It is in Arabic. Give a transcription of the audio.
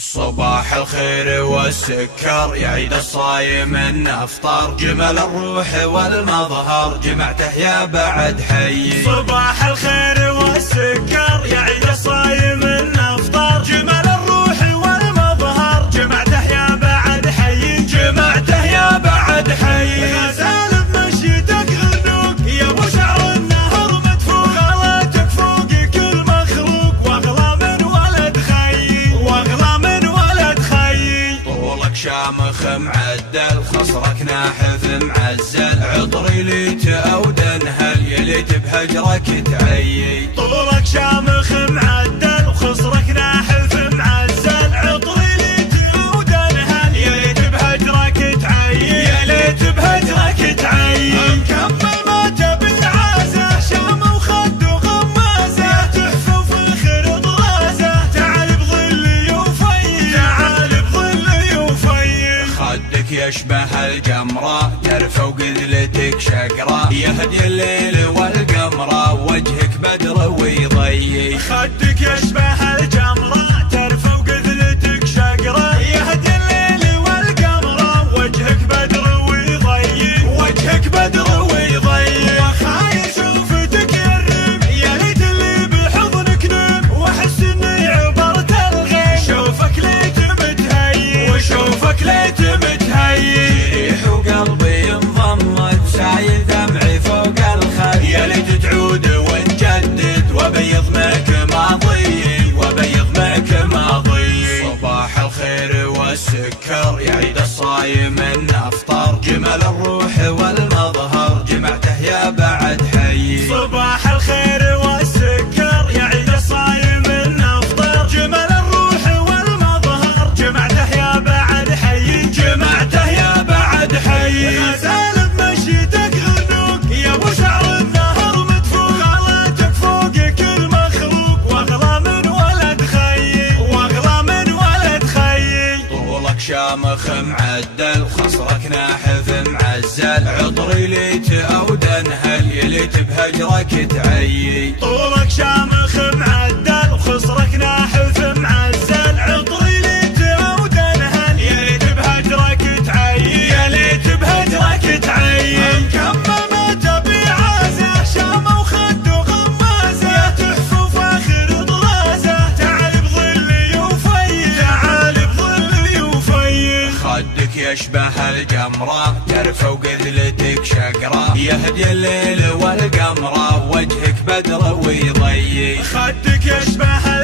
صباح الخير والسكر يا عيد الصايم النفطر، جمال الروح والمظهر جمعته يا بعد حي. صباح الخير والسكر يا عيد الصايم النفطر، جمال الروح والمظهر جمعته يا بعد حي. جمعته يا بعد حي. غزال بمشيتك غنوق يا ابو شعر النهر مدفوق، غلاتك فوق كل مخلوق واغلى من ولد خي، واغلى من ولد خي. طولك شامخ معدل خصرك ناحف معزل، عطري ليت او دنهل يليت بهجرك تعيي. طولك شامخ معدل وخصرك ناحف معزل، عطري ليت او دنهل يليت بهجرك تعيي، يليت بهجرك تعيي. مكمل ما تبي عازه، شام وخد وغمازه، تحفه وفخر طرازه، تعال بظلي وفي، تعال بظلي وفي. خدك يشبه الجمرة جرفة وقذلتك شقرة، يهدي الليل والقمرة وجهك بدر ويضيي. خدك يشبه الجمرة ترفع وقذلتك شقرة، يهدي الليل والقمرة وجهك بدر ويضيي، وجهك بدر ويضيي. وخايل شوفتك يرم يا ليت اللي بحضنك نم، واحس اني عبرت الغيم، شوفك ليت متهيي، وشوفك ليت متهيي. ريح وقلبي انضمت سايل دمعي فوق الخد، يا ليت تعود ونجدد وبيض معك ماضي، وبيض معك ماضي. صباح الخير والسكر يا عيد الصايم النفطر، جمال الروح والمظهر جمعته يا بعد حي. صباح الخير والسكر يا عيد الصايم النفطر، جمال الروح والمظهر جمعته يا بعد حي، جمعته يا بعد حي. غزال بمشيتك غنوق يا ابو شعر النهر مدفوق، غلاتك فوق كل مخلوق واغلى من ولد خي، واغلى من ولد خي. طولك شامخ معدل خصرك ناحف معزل، عطري ليت او دنهل يليت بهجرك تعيي. طولك شامخ معدل وخصرك ناحف معزل، عطري ليت او دنهل يليت بهجرك تعيي، يليت بهجرك تعيي. مكمل ما تبي عازه، شامه وخد وغمازه، تحفه وفاخر طرازه، تعال بظلي وفي، تعال بظلي وفي. خدك يشبه الجمرة جرفة وقذلتك شقرة، يهدي الليل والقمرة وجهك بدر ويضيي. خدك يشبه